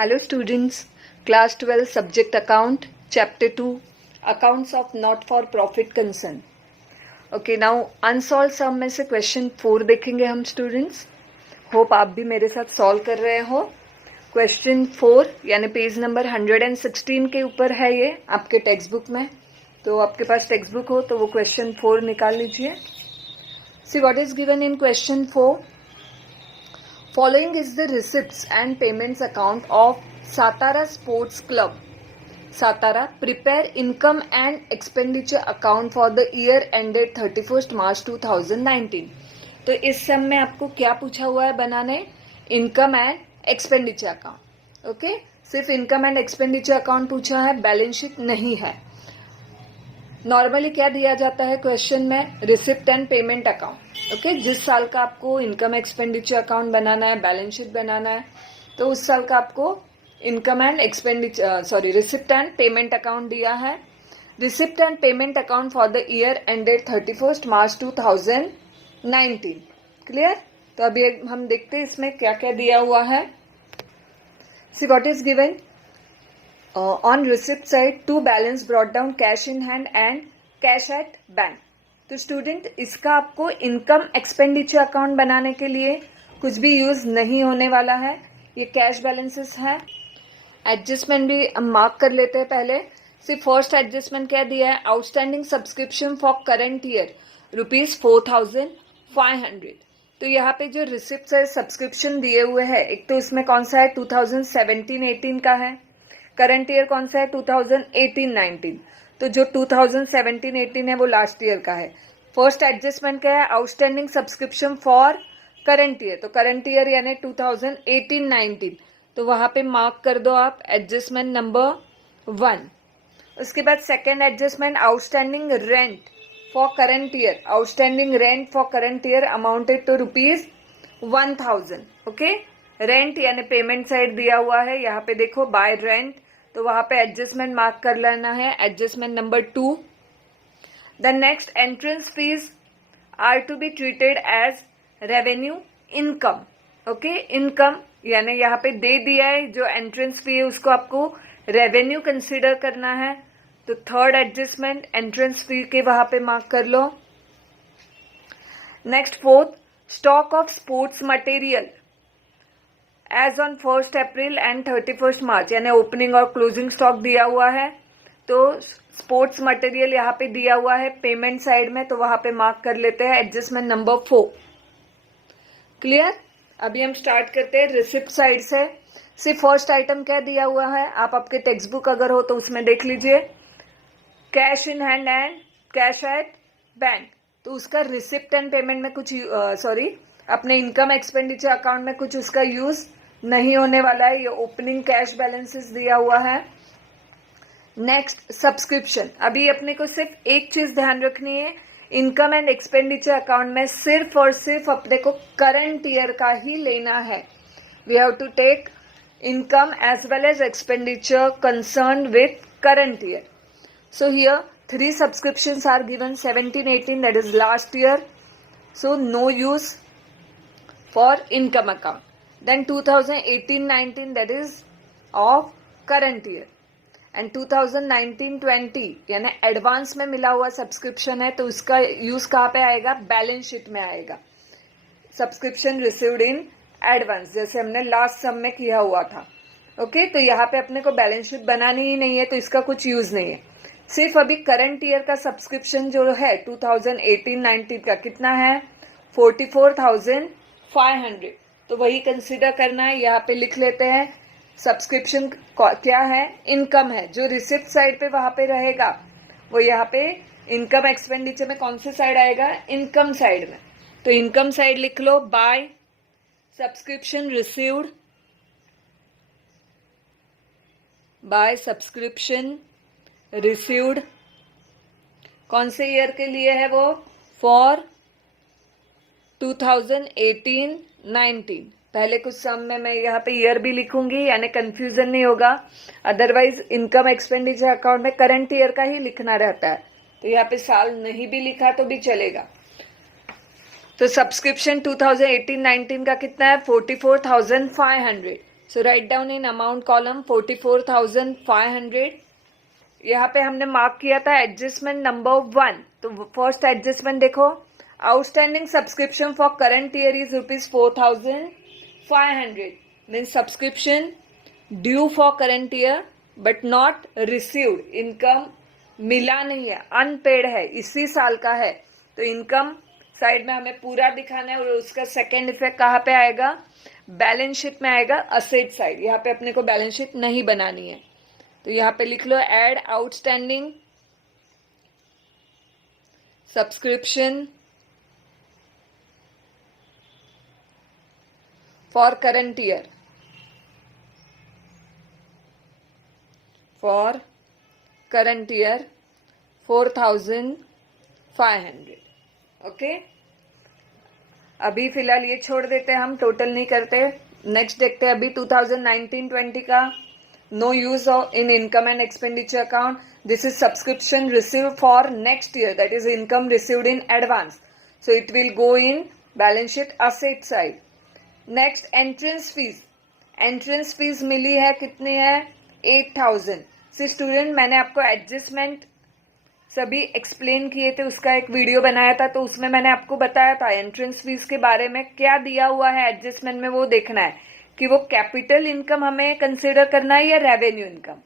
Hello students, class 12 subject account, chapter 2, accounts of not for profit concern. Okay, now unsolved sum में से question 4 देखेंगे हम students. Hope आप भी मेरे साथ solve कर रहे हो. Question 4 यानी पेज नंबर 116 के ऊपर है ये आपके टेक्स्ट बुक में. तो आपके पास टेक्स्ट बुक हो तो वो question 4 निकाल लीजिए. See what is given in question 4. Following is the receipts and payments account of Satara Sports Club. Satara prepare income and expenditure account for the year ended 31st March 2019. तो इस सम में आपको क्या पूछा हुआ है बनाने? Income and expenditure account. Okay, सिर्फ इनकम एंड एक्सपेंडिचर अकाउंट पूछा है, बैलेंस शीट नहीं है. नॉर्मली क्या दिया जाता है क्वेश्चन में? Receipt and payment account. Okay, जिस साल का आपको इनकम एक्सपेंडिचर अकाउंट बनाना है, बैलेंस शीट बनाना है, तो उस साल का आपको income and expenditure receipt and payment account दिया है. Receipt and payment account for the year ended 31st March 2019. Clear? तो अभी हम देखते हैं इसमें क्या क्या दिया हुआ है. See what is given. On receipt side to balance brought down cash in hand and cash at bank. तो स्टूडेंट इसका आपको इनकम एक्सपेंडिचर अकाउंट बनाने के लिए कुछ भी यूज नहीं होने वाला है. ये कैश बैलेंसेस है. एडजस्टमेंट भी हम मार्क कर लेते हैं पहले. सिर्फ फर्स्ट एडजस्टमेंट क्या दिया है? Outstanding subscription for current year ₹4,500. तो यहाँ पे जो रिसिप्ट है सब्सक्रिप्शन दिए हुए हैं, एक तो इसमें कौन सा है? 2017-18 का है. करंट ईयर कौन सा है? 2018-19. तो जो 2017-18 है वो लास्ट ईयर का है. फर्स्ट एडजस्टमेंट क्या है? Outstanding subscription for current year. तो करंट ईयर यानी 2018-19. तो वहां पे मार्क कर दो आप एडजस्टमेंट नंबर 1. उसके बाद second adjustment outstanding rent for current year. Outstanding rent for current year amounted to ₹1,000. Okay, rent यानी पेमेंट साइड दिया हुआ है. यहाँ पे देखो बाय रेंट, तो वहां पे एडजस्टमेंट मार्क कर लेना है, adjustment number 2. The next entrance fees are to be treated as revenue income. Okay, income यानी यहाँ पे दे दिया है जो एंट्रेंस फी है उसको आपको रेवेन्यू कंसिडर करना है. तो थर्ड एडजस्टमेंट एंट्रेंस फी के वहां पे मार्क कर लो. Next fourth, stock of sports material as on 1st April and 31st March यानी ओपनिंग और क्लोजिंग स्टॉक दिया हुआ है. तो स्पोर्ट्स मटेरियल यहाँ पे दिया हुआ है पेमेंट साइड में, तो वहां पे मार्क कर लेते हैं एडजस्टमेंट नंबर 4. क्लियर? अभी हम स्टार्ट करते हैं रिसिप्ट साइड से. सिर्फ फर्स्ट आइटम क्या दिया हुआ है? आप आपके टेक्स्ट बुक अगर हो तो उसमें देख लीजिए, cash in hand and cash at bank. तो उसका रिसिप्ट एंड पेमेंट में कुछ अपने इनकम एक्सपेंडिचर अकाउंट में कुछ उसका यूज नहीं होने वाला है. ये ओपनिंग कैश बैलेंसेस दिया हुआ है. Next subscription. अभी अपने को सिर्फ एक चीज ध्यान रखनी है, इनकम एंड एक्सपेंडिचर अकाउंट में सिर्फ और सिर्फ अपने को करंट ईयर का ही लेना है. We have to take income as well as expenditure concern with current year. So here 3 subscriptions are given. 17-18 that is last year, so no use for income account. Then 2018-19 that is of current year, and 2019-20 यानी advance में मिला हुआ subscription है, तो उसका use कहाँ पे आएगा? बैलेंस शीट में आएगा. सब्सक्रिप्शन रिसीव्ड इन एडवांस, जैसे हमने लास्ट सम में किया हुआ था. ओके, तो यहाँ पे अपने को बैलेंस शीट बनानी ही नहीं है, तो इसका कुछ यूज नहीं है. सिर्फ अभी करंट ईयर का सब्सक्रिप्शन जो है 2018-19 का कितना है? 44,500. तो वही कंसिडर करना है. यहाँ पे लिख लेते हैं सब्सक्रिप्शन क्या है? इनकम है. जो रिसिप्ट साइड पे वहां पे रहेगा वो यहाँ पे इनकम एक्सपेंडिचर में कौन से साइड आएगा? इनकम साइड में. तो इनकम साइड लिख लो by subscription received, by subscription received. कौन से ईयर के लिए है वो? फॉर 2018-19. पहले कुछ सम में मैं यहाँ पे ईयर भी लिखूंगी यानी कंफ्यूजन नहीं होगा. अदरवाइज इनकम एक्सपेंडिचर अकाउंट में करंट ईयर का ही लिखना रहता है, तो यहाँ पे साल नहीं भी लिखा तो भी चलेगा. तो सब्सक्रिप्शन 2018-19 का कितना है? 44,500. So write down in amount column 44,500. यहाँ पे हमने मार्क किया था एडजस्टमेंट नंबर 1. तो फर्स्ट एडजस्टमेंट देखो, outstanding subscription for current year is ₹4,500. Means subscription due for current year but not received. Income मिला नहीं है, अनपेड है, इसी साल का है. तो इनकम साइड में हमें पूरा दिखाना है. और उसका सेकेंड इफेक्ट कहाँ पे आएगा? बैलेंस शीट में आएगा, असेट साइड. यहाँ पे अपने को बैलेंस शीट नहीं बनानी है. तो यहाँ पे लिख लो add outstanding subscription for current year for current year 4,500. Okay, अभी फिलहाल ये छोड़ देते हैं, हम टोटल नहीं करते. नेक्स्ट देखते हैं अभी 2019-20 का. No use in income and expenditure account. This is subscription received for next year, that is income received in advance. So it will go in balance sheet asset side. Next entrance fees. Entrance fees मिली है, कितनी है? 8,000. सी student, मैंने आपको adjustment सभी explain किए थे, उसका एक वीडियो बनाया था. तो उसमें मैंने आपको बताया था एंट्रेंस फीस के बारे में. क्या दिया हुआ है एडजस्टमेंट में वो देखना है कि वो कैपिटल इनकम हमें कंसिडर करना है या रेवेन्यू इनकम.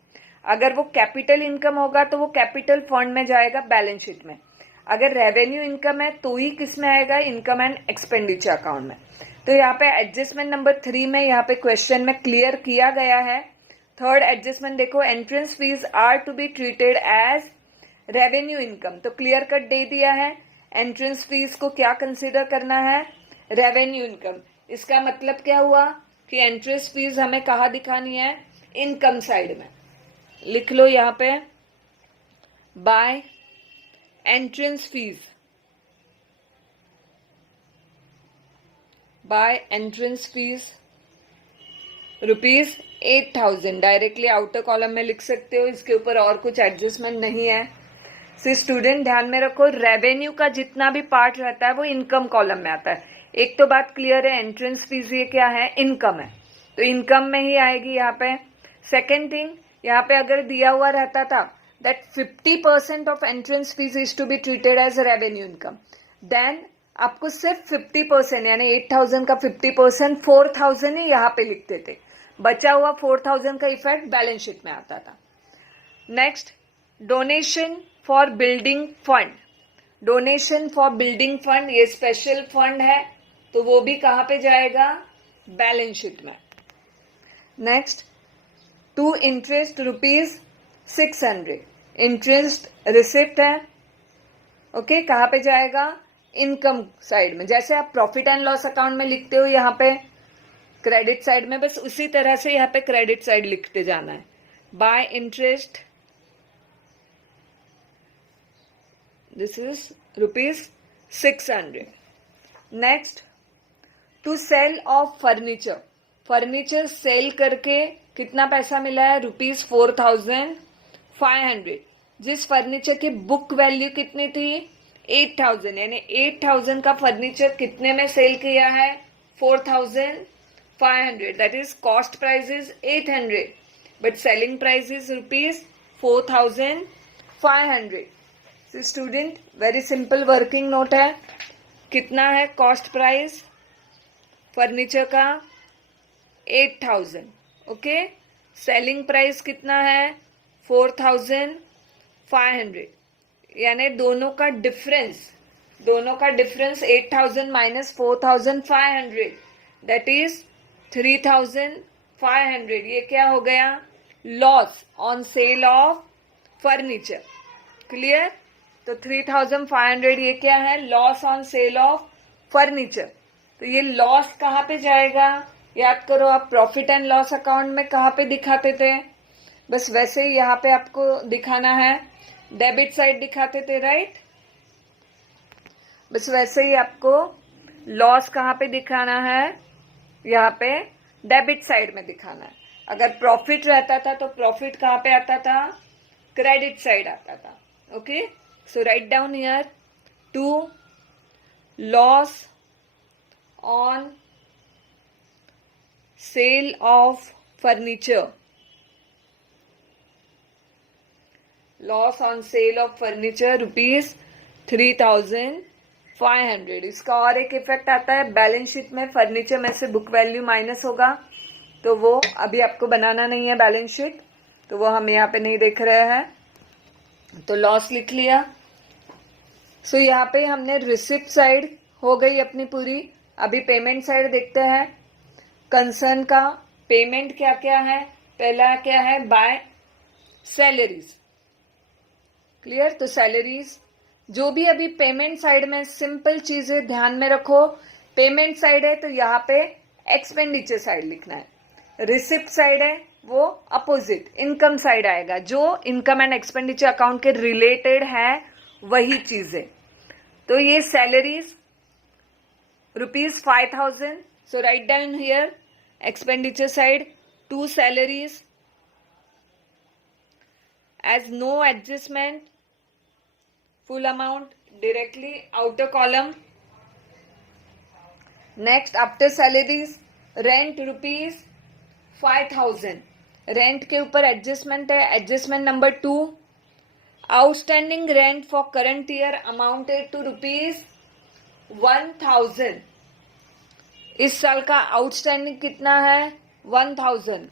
अगर वो कैपिटल इनकम होगा तो वो कैपिटल फंड में जाएगा बैलेंस शीट में. अगर रेवेन्यू इनकम है तो ही किस में आएगा? इनकम एंड एक्सपेंडिचर अकाउंट में. तो यहाँ पे एडजस्टमेंट नंबर 3 में यहाँ पे क्वेश्चन में क्लियर किया गया है. थर्ड एडजस्टमेंट देखो, entrance fees are to be treated as revenue income. तो क्लियर कट दे दिया है, एंट्रेंस फीस को क्या कंसिडर करना है? Revenue income. इसका मतलब क्या हुआ कि एंट्रेंस फीस हमें कहाँ दिखानी है? इनकम साइड में. लिख लो यहाँ पे by entrance fees, by entrance fees ₹8,000. Directly outer column में लिख सकते हो, इसके ऊपर और कुछ एडजस्टमेंट नहीं है. सी स्टूडेंट ध्यान में रखो, रेवेन्यू का जितना भी पार्ट रहता है वो इनकम कॉलम में आता है. एक तो बात क्लियर है, एंट्रेंस फीस ये क्या है? इनकम है, तो इनकम में ही आएगी यहाँ पे. सेकेंड थिंग, यहाँ पे अगर दिया हुआ रहता था that 50% of entrance fees is to be treated as revenue income, then आपको सिर्फ 50% यानी 8,000 का 50% 4,000 ही यहाँ पे लिखते थे. बचा हुआ 4,000 का इफेक्ट बैलेंस शीट में आता था. Next, donation for building fund. Donation for building fund ये स्पेशल फंड है, तो वो भी कहाँ पे जाएगा? बैलेंस शीट में. Next, to interest ₹600. Interest receipt है. ओके, कहाँ पे जाएगा? इनकम साइड में. जैसे आप प्रॉफिट एंड लॉस अकाउंट में लिखते हो यहाँ पे क्रेडिट साइड में, बस उसी तरह से यहाँ पे क्रेडिट साइड लिखते जाना है. By interest, this is ₹600. Next, to sale of furniture. Furniture sale करके कितना पैसा मिला है? ₹4,500. जिस फर्नीचर की बुक वैल्यू कितनी थी? 8,000. यानी 8,000 का फर्नीचर कितने में सेल किया है? 4,500. That is cost price is 800 but selling price is ₹4,500. Student, very simple working note है. कितना है कॉस्ट प्राइस फर्नीचर का? 8,000. ओके, सेलिंग प्राइस कितना है? 4,500. यानी दोनों का डिफरेंस 8,000 माइनस 4,500 दैट इज 3,500. ये क्या हो गया? Loss on sale of furniture. Clear? तो 3,500 ये क्या है? Loss on sale of furniture. तो ये लॉस कहाँ पे जाएगा? याद करो, आप प्रॉफिट एंड लॉस अकाउंट में कहाँ पे दिखाते थे? बस वैसे ही यहाँ पे आपको दिखाना है, डेबिट साइड दिखाते थे, राइट? बस वैसे ही आपको लॉस कहाँ पे दिखाना है? यहाँ पे डेबिट साइड में दिखाना है. अगर प्रॉफिट रहता था तो प्रॉफिट कहाँ पे आता था? क्रेडिट साइड आता था. Okay, so write down here to loss on sale of furniture. Loss on sale of furniture rupees 3,500. इसका और एक इफेक्ट आता है बैलेंस शीट में, फर्नीचर में से बुक वैल्यू माइनस होगा, तो वो अभी आपको बनाना नहीं है बैलेंस शीट, तो वो हम यहाँ पे नहीं देख रहे हैं, तो लॉस लिख लिया. सो यहाँ पे हमने रिसिप्ट साइड हो गई अपनी पूरी. अभी पेमेंट साइड देखते हैं. कंसर्न का पेमेंट क्या क्या है. पहला क्या है, बाय सैलरीज. क्लियर. तो सैलरीज जो भी अभी पेमेंट साइड में सिंपल चीजें ध्यान में रखो. पेमेंट साइड है तो यहाँ पे एक्सपेंडिचर साइड लिखना है. रिसिप्ट साइड है वो अपोजिट इनकम साइड आएगा. जो इनकम एंड एक्सपेंडिचर अकाउंट के रिलेटेड है वही चीजें. तो ये salaries ₹5,000. So write down here expenditure side 2 salaries as no adjustment, full amount directly outer column. Next after salaries rent ₹5,000. Rent के ऊपर एडजस्टमेंट है. Adjustment number 2, outstanding rent for current year amounted to ₹1,000. इस साल का outstanding कितना है, 1,000.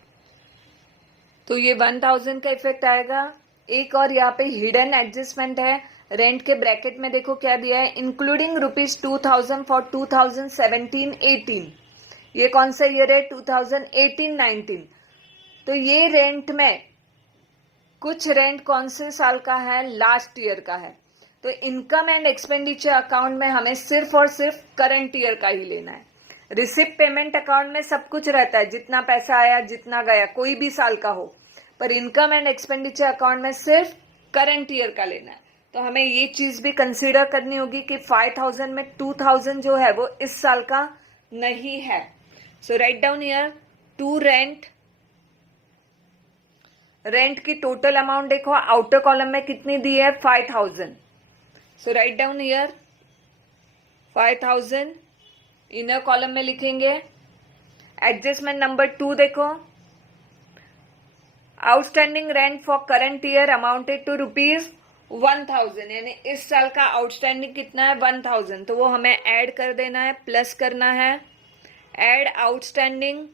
तो ये 1,000 का इफेक्ट आएगा. एक और यहाँ पे हिडन एडजस्टमेंट है. रेंट के ब्रैकेट में देखो क्या दिया है, इंक्लूडिंग ₹2,000 फॉर 2017-18. ये कौन सा ईयर है, 2018-19. तो ये रेंट में कुछ रेंट कौन से साल का है, लास्ट ईयर का है. तो इनकम एंड एक्सपेंडिचर अकाउंट में हमें सिर्फ और सिर्फ करंट ईयर का ही लेना है. रिसिप्ट पेमेंट अकाउंट में सब कुछ रहता है, जितना पैसा आया जितना गया, कोई भी साल का हो. पर इनकम एंड एक्सपेंडिचर अकाउंट में सिर्फ करंट ईयर का लेना है. तो हमें ये चीज भी कंसीडर करनी होगी कि 5,000 में 2,000 जो है वो इस साल का नहीं है. So write down here 2 rent. Rent की टोटल अमाउंट देखो आउटर कॉलम में कितनी दी है, 5,000. So write down here 5,000. Inner column में लिखेंगे. एडजस्टमेंट नंबर 2 देखो, outstanding rent for current year amounted to ₹1,000. यानी इस साल का आउटस्टैंडिंग कितना है, 1,000. तो वो हमें ऐड कर देना है, प्लस करना है. Add outstanding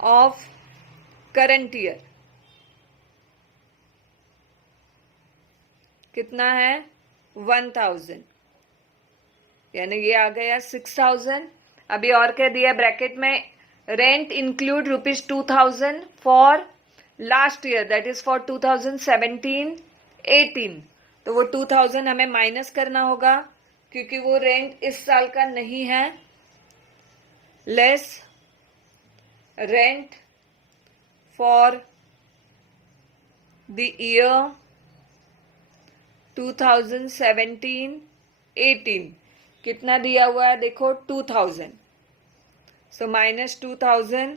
of current year कितना है, 1,000. यानी ये आ गया 6,000. अभी और क्या दिया ब्रैकेट में, rent include ₹2,000 for last year, that is for 2017-18. तो वो 2,000 हमें माइनस करना होगा क्योंकि वो रेंट इस साल का नहीं है. Less rent for the year 2017-18 कितना दिया हुआ है देखो, 2,000. सो माइनस 2,000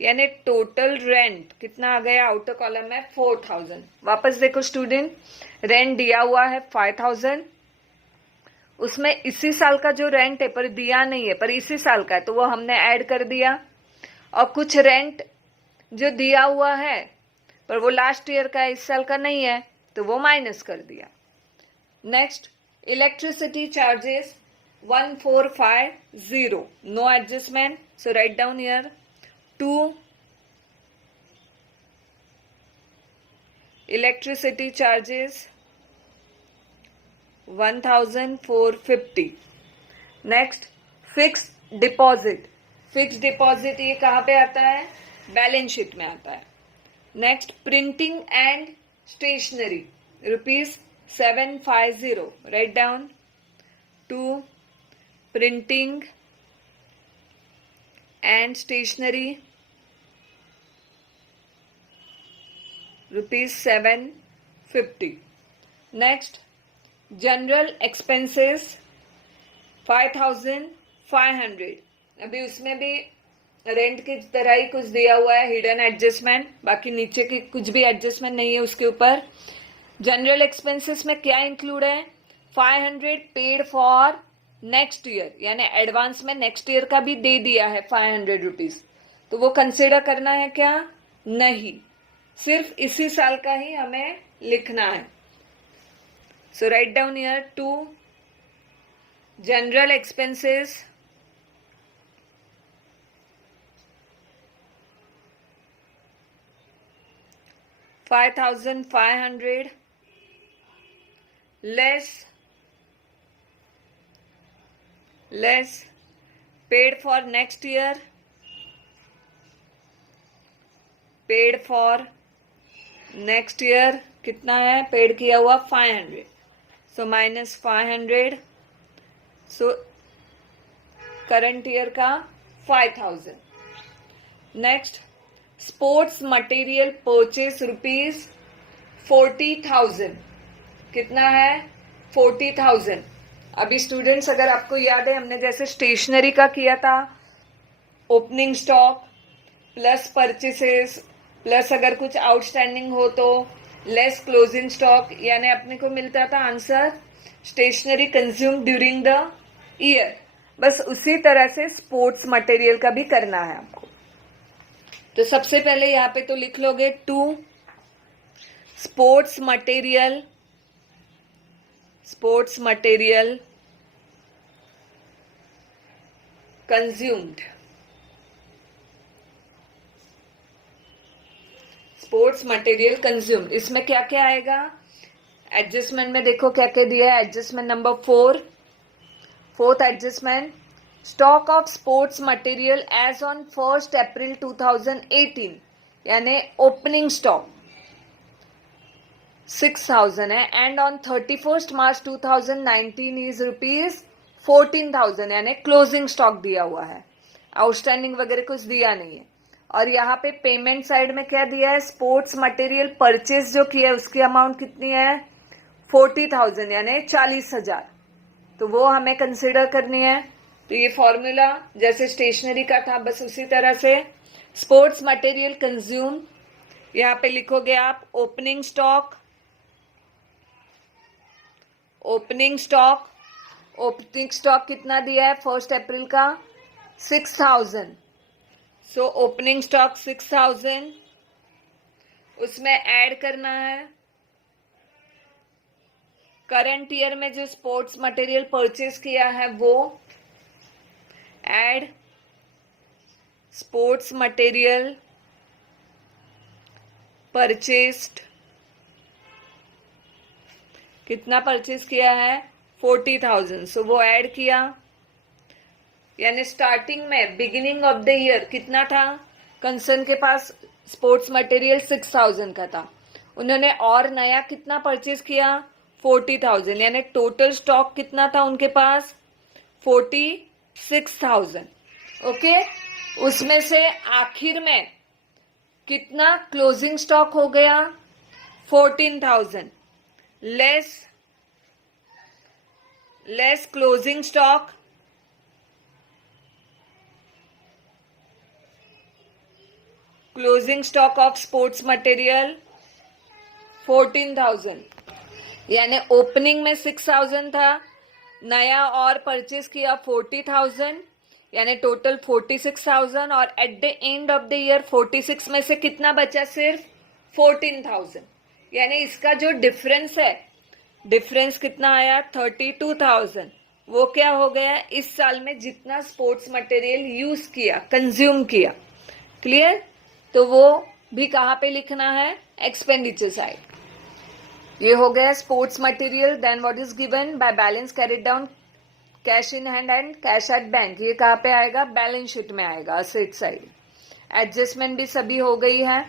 यानी टोटल रेंट कितना आ गया आउटर कॉलम में, 4,000. वापस देखो स्टूडेंट, रेंट दिया हुआ है 5,000. उसमें इसी साल का जो रेंट है पर दिया नहीं है, पर इसी साल का है, तो वो हमने ऐड कर दिया. और कुछ रेंट जो दिया हुआ है पर वो लास्ट ईयर का है, इस साल का नहीं है, तो वो माइनस कर दिया. Next electricity charges 1,450. No adjustment. So write down here 2 electricity charges 1,450. Next fixed deposit. Fixed deposit ये कहाँ पे आता है, बैलेंस शीट में आता है. Next printing and stationery ₹750. Write down 2 printing and stationery ₹750. Next general expenses 5,500. अभी उसमें भी रेंट की तरह ही कुछ दिया हुआ है, हिडन एडजस्टमेंट, बाकी नीचे की कुछ भी एडजस्टमेंट नहीं है उसके ऊपर. जनरल एक्सपेंसेस में क्या इंक्लूड है, 500 पेड फॉर नेक्स्ट ईयर, यानी एडवांस में नेक्स्ट ईयर का भी दे दिया है 500 रुपीज, तो वो कंसिडर करना है क्या? नहीं, सिर्फ इसी साल का ही हमें लिखना है. So write down here 2 general expenses, $5,500 less paid for next year, paid for next year कितना है? पेड किया हुआ 500, so minus 500, so current year का 5,000. Next, sports material purchase ₹40,000. कितना है? 40,000. अभी स्टूडेंट्स, अगर आपको याद है, हमने जैसे स्टेशनरी का किया था, opening stock plus purchases plus अगर कुछ आउटस्टैंडिंग हो तो लेस क्लोजिंग स्टॉक, यानी अपने को मिलता था answer stationery consume during the year. बस उसी तरह से स्पोर्ट्स मटेरियल का भी करना है आपको. तो सबसे पहले यहाँ पे तो लिख लोगे 2 sports material consumed. Sports material consumed, इसमें क्या क्या आएगा? एडजस्टमेंट में देखो क्या क्या दिया है. Adjustment number 4, fourth adjustment, stock of sports material as on 1 April 2018, यानी ओपनिंग स्टॉक 6,000 है, एंड ऑन 31 मार्च 2019 इज ₹14,000, यानी क्लोजिंग स्टॉक दिया हुआ है. आउटस्टैंडिंग वगैरह कुछ दिया नहीं है. और यहाँ पे पेमेंट साइड में क्या दिया है? स्पोर्ट्स मटेरियल परचेज जो किया है उसकी अमाउंट कितनी है? 40,000, यानी 40,000. तो वो हमें कंसिडर करनी है. तो ये फॉर्मूला जैसे स्टेशनरी का था बस उसी तरह से स्पोर्ट्स मटेरियल कंज्यूम, यहाँ पे लिखोगे आप ओपनिंग स्टॉक कितना दिया है 1 अप्रैल का? 6,000. सो ओपनिंग स्टॉक 6,000, उसमें ऐड करना है करंट ईयर में जो स्पोर्ट्स मटेरियल परचेज किया है वो, ऐड स्पोर्ट्स मटेरियल परचेस्ड, कितना परचेज किया है? 40,000. सो वो ऐड किया, यानी स्टार्टिंग में बिगिनिंग ऑफ द ईयर कितना था कंसर्न के पास? स्पोर्ट्स मटेरियल 6,000 का था. उन्होंने और नया कितना परचेज किया? 40,000, यानी टोटल स्टॉक कितना था उनके पास? 46,000. ओके, उसमें से आखिर में कितना क्लोजिंग स्टॉक हो गया? 14,000 less closing stock, closing stock of sports material 14,000, यानी ओपनिंग में 6,000 था, नया और परचेज किया 40,000, यानी टोटल 46,000, और at the end of the year 46 में से कितना बचा? सिर्फ 14,000. यानी इसका जो डिफरेंस है, डिफरेंस कितना आया? 32,000. वो क्या हो गया? इस साल में जितना स्पोर्ट्स मटेरियल यूज किया, कंज्यूम किया. क्लियर? तो वो भी कहाँ पे लिखना है? Expenditure side. ये हो गया sports material. Then what is given by balance carried down, cash in hand and cash at bank. ये कहाँ पे आएगा? बैलेंस शीट में आएगा, असेट साइड. एडजस्टमेंट भी सभी हो गई है.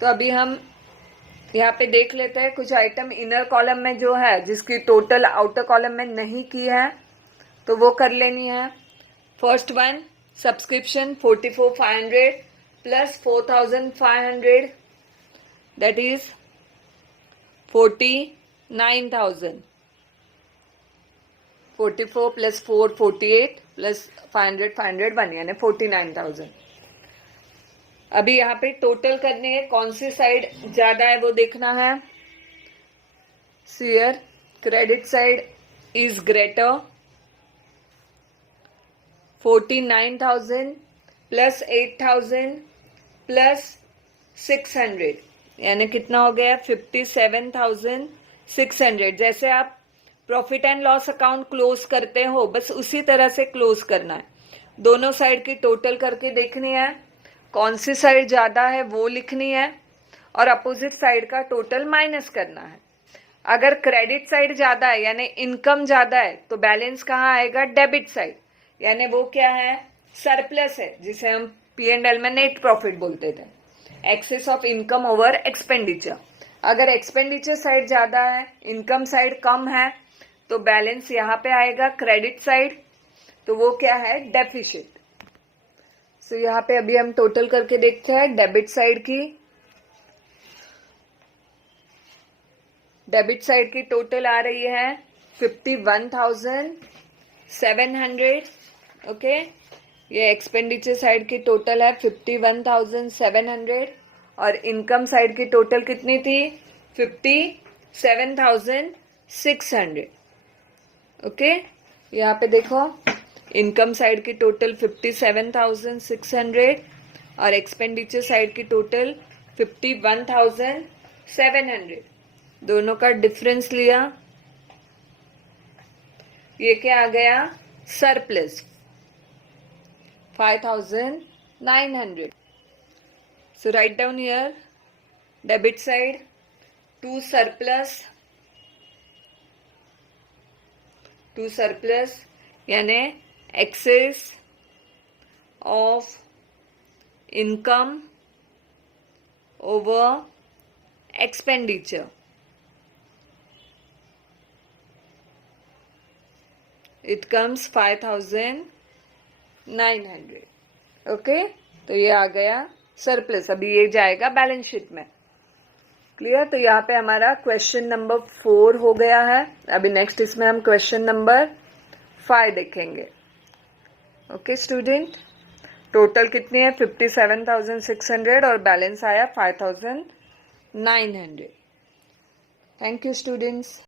तो अभी हम यहाँ पे देख लेते हैं कुछ आइटम इनर कॉलम में जो है जिसकी टोटल आउटर कॉलम में नहीं की है तो वो कर लेनी है. First one, subscription 44,500 plus 4,500, that is 49,000. 44 plus 4 48 plus 500 1, यानी 49,000. अभी यहाँ पे टोटल करने है, कौन सी साइड ज्यादा है वो देखना है. Here credit side is greater 49,000 plus 8,000 plus 600 यानी कितना हो गया 57,600। जैसे आप profit and loss account close करते हो बस उसी तरह से क्लोज करना है। दोनों साइड की टोटल करके देखनी है, कौन सी साइड ज्यादा है वो लिखनी है और अपोजिट साइड का टोटल माइनस करना है। अगर क्रेडिट साइड ज्यादा है यानी इनकम ज्यादा है तो बैलेंस कहाँ आएगा, डेबिट साइड, यानी वो क्या है, सरप्लस है, जिसे हम P&L में नेट प्रॉफिट बोलते थे, excess of income over expenditure. अगर एक्सपेंडिचर साइड ज्यादा है, इनकम साइड कम है, तो बैलेंस यहाँ पे आएगा क्रेडिट साइड, तो वो क्या है, डेफिसिट। सो यहाँ पे अभी हम टोटल करके देखते हैं डेबिट साइड की। डेबिट साइड की टोटल आ रही है 51,700। ओके, ये एक्सपेंडिचर साइड की टोटल है 51,700 और इनकम साइड की टोटल कितनी थी, 57,600। ओके, यहाँ पे देखो इनकम साइड की टोटल 57,600 और एक्सपेंडिचर साइड की टोटल 51,700। दोनों का डिफरेंस लिया, ये क्या आ गया, surplus 5,900। So write down here debit side to surplus यानी excess of income over expenditure। It comes 5,900। Okay, तो ये आ गया सरप्लस। अभी ये जाएगा बैलेंस शीट में। क्लियर? तो यहाँ पे हमारा क्वेश्चन नंबर 4 हो गया है। अभी नेक्स्ट इसमें हम क्वेश्चन नंबर 5 देखेंगे। ओके स्टूडेंट, टोटल कितनी है 57,600 और बैलेंस आया 5,900। Thank you students.